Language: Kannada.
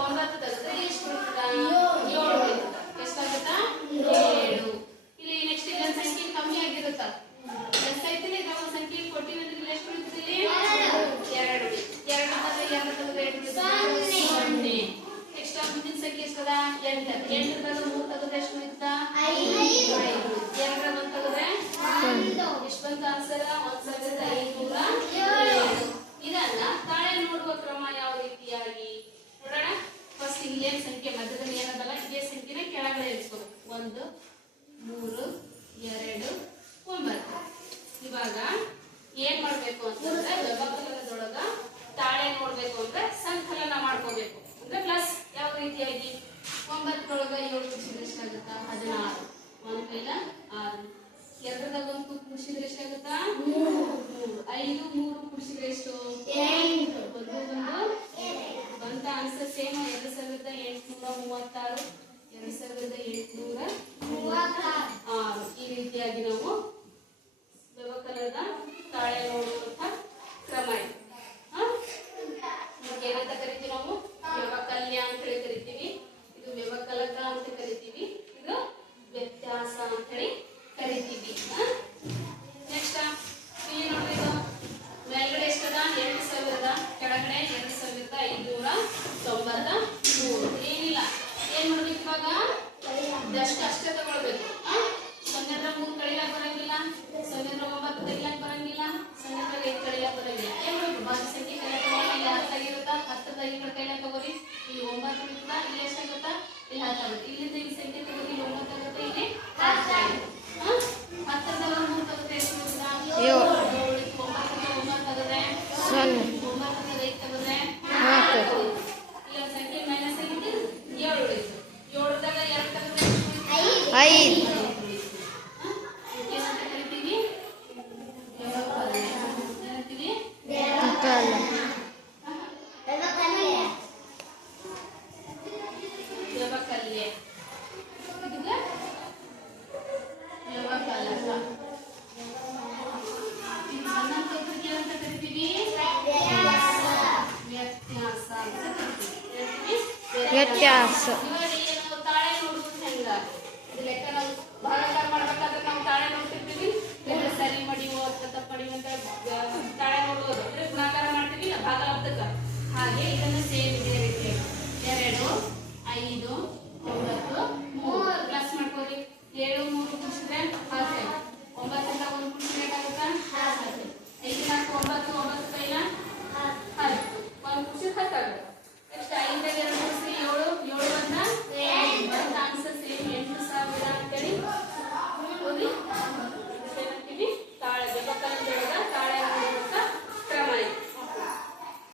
ಒಂಬತ್ತು ತೆಗೆದ್ರೆ ಎಷ್ಟು ಉಳಿತದ? 7 ಉಳಿತದ. ಎಷ್ಟಾಗುತ್ತಾ? 7. ಇಲ್ಲಿ ನೆಕ್ಸ್ಟ್ ಇಲ್ಲೊಂದು ಸಂಖ್ಯೆ ಕಮ್ಮಿ ಆಗಿರುತ್ತ. ಎಸ್ ಐತಿಲ್ಲ ಈಗ ಒಂದು ಸಂಖ್ಯೆ ಕೊಟ್ಟಿರೋದ್ರಲ್ಲಿ ಇಲ್ಲಿ ಎಷ್ಟು ಉಳಿತದೆ? ಇಲ್ಲಿ 2. 2 ತೆಗೆದ್ರೆ 2 ತೆಗೆದ್ರೆ ಎಷ್ಟು ಉಳಿತದ? 0. ನೆಕ್ಸ್ಟ್ ಮುಂದಿನ ಸಂಖ್ಯೆ ಎಷ್ಟದ? 8. 8 ತೆಗೆದ್ರೆ 3 ತೆಗೆದ್ರೆ ಎಷ್ಟು ಉಳಿತದ? 5. 2 1 ತೆಗೆದ್ರೆ ಎಷ್ಟು ಬಂತ ಆನ್ಸರ್? 1507. ಇದನ್ನ ತಾಳೆ ನೋಡುವ ಕ್ರಮ ಯಾವ ರೀತಿಯಾಗಿ ನೋಡೋಣ. ಫಸ್ಟ್ ಇಲ್ಲಿ ಏನ್ ಸಂಖ್ಯೆ ಮಧ್ಯದಲ್ಲಿ ಏನದಲ್ಲ ಇದೇ ಸಂಖ್ಯೆನ ಕೆಳಗಡೆ ಇರಿಸ್ಕೋಬೇಕು. 1 3 2 9. ಇವಾಗ ಏನ್ ಮಾಡ್ಬೇಕು ಅಂತಂದ್ರೆ ವ್ಯವಕಲನದೊಳಗ ತಾಳೆ ನೋಡ್ಬೇಕು ಅಂದ್ರೆ ಸಂಕಲನ ಮಾಡ್ಕೋಬೇಕು. ಅಂದ್ರೆ ಪ್ಲಸ್ ಯಾವ ರೀತಿಯಾಗಿ 9 ಒಳಗ 7 ಕೂಡಿಸಿದ್ರೆ ಎಷ್ಟಾಗುತ್ತಾ? 16. 1 ಕೈಲ 6. 2ದಾಗ 1 ಕೂಡಿಸಿದ್ರೆ ಎಷ್ಟಾಗುತ್ತಾ? 3. 5 3 ಕೂಡಿಸಿದ್ರೆ ಎಷ್ಟು? 8. 1 ಬಂತ ಆನ್ಸರ್ ಸೇಮ್ 2836. 2836 ಈ ರೀತಿಯಾಗಿ ನಾವು ವ್ಯವಕಲನದ ತಾಳೆ ನೋಡುವಂತ ಕ್ರಮ ಇದೆ. ಏನಂತ ಕರಿತೀವಿ ನಾವು? ವ್ಯವಕಲ್ಯ ಅಂತ ಹೇಳಿ ಕರಿತೀವಿ. ಇದು ವ್ಯವಕಲಕ ಅಂತ ಕರಿತೀವಿ. ಇದು ವ್ಯತ್ಯಾಸ ಅಂತ ಹೇಳಿ ಕರಿತೀವಿ. ನೆಕ್ಸ್ಟ್ ಇಲ್ಲಿ ನೋಡ್ರಿ, ಮೇಲ್ಗಡೆ ಎಷ್ಟದ? 2000, ಕೆಳಗಡೆ 2593. ಏನಿಲ್ಲ, ಏನ್ ಮಾಡ್ಬೇಕು ಇವಾಗ? ಜಸ್ಟ್ ಅಷ್ಟೇ ತಗೊಳ್ಬೇಕು. 0 3 ಕಳಿಲಾಕ ಬರಂಗಿಲ್ಲ, 0 9 ತೆಗಿಲಾಕ ಬರಂಗಿಲ್ಲ, 0 5 ಕಳಿಲಾಕ ಬರಂಗಿಲ್ಲ. ಏನ್ ಮಾಡ್ಬೇಕು? ಬಾಕಿ ಸಂಖ್ಯೆ ಕೈಲಾಕ ಇಲ್ಲಿ 10 ಆಗಿರುತ್ತಾ? 10 ಈ ಕಡೆ ಕೈಲಾಕ ತಗೋರಿ. ಇಲ್ಲಿ 9 ಇರುತ್ತಾ? ಇಲ್ಲಿ ಎಷ್ಟಾಗುತ್ತಾ? ಇಲ್ಲಿ 10 ಆಗುತ್ತೆ. ಇಲ್ಲಿಂದ ಈ ಸಂಖ್ಯೆ ತಗೋರಿ. ಇಲ್ಲಿ 9 ಆಗುತ್ತೆ, ಇಲ್ಲಿ 10 ಆಗುತ್ತೆ. 10 3 ತೆಗೆದ್ರೆ ಎಷ್ಟು ಇರುತ್ತಾ? 7. 9 ತೆಗೆದ್ರೆ 0. 9 ತೆಗೆದ್ರೆ 5 ತೆಗೆದ್ರೆ 4. ಈ ಸಂಖ್ಯೆ ಮೈನಸ್ ಆಗಿದೆ, 7 ಉಳಿತು. 7ದಾಗ 2 ತೆಗೆದ್ರೆ 5. ಏನಂತ ಕರಿತೀವಿ? ವ್ಯವಕಲನ. ಏನಂತೀವಿ? ವ್ಯವಕಲನ. ವ್ಯವಕಲ್ಯ. ಇದಕ್ಕೆ ವ್ಯವಕಲಕ. ಸಣ್ಣ ಕೆಲ್ಸಕ್ಕೆ ಏನಂತ ಕರಿತೀವಿ? ವ್ಯತ್ಯಾಸ ಅಂತ ಕರಿತೀವಿ. ವ್ಯತ್ಯಾಸ. ಇವಾಗ ನಾವು ತಾಳೆ ನೋಡುವುದು ಹೆಂಗ? ಇದು ಲೆಕ್ಕ ನಾವು ಭಾಗಾಕಾರ ಮಾಡ್ಬೇಕಾದ್ರೆ ನಾವು ತಾಳೆ ನೋಡ್ತಿರ್ತೀವಿ. ಸರಿ ಮಡಿವು ಅಥವಾ ತಪ್ಪು ಮಡಿವು ಅಂತ ತಾಳೆ ನೋಡುವುದು ಅಂದ್ರೆ ಗುಣಾಕಾರ ಮಾಡ್ತೀವಿ ಭಾಗಲಬ್ಧಕ. ಹಾಗೆ ಇದನ್ನು ಸೇಮ್ ಇದೇ ರೀತಿ 2 5 9 3 ಪ್ಲಸ್ ಮಾಡ್ಕೋರಿ. 7 3 ಕೂಡಿಸಿದ್ರೆ 10. 9ರಿಂದ 1 ಕೂಡಿಸಿದ್ರೆ ಏನಾಗುತ್ತಾ? 10. 5 4 9 9 ಕೈಲ 10. 1 ಕೂಡಿಸಿದ್ರೆ 10 ಆಗುತ್ತೆ. ನೆಕ್ಸ್ಟ್ 5 2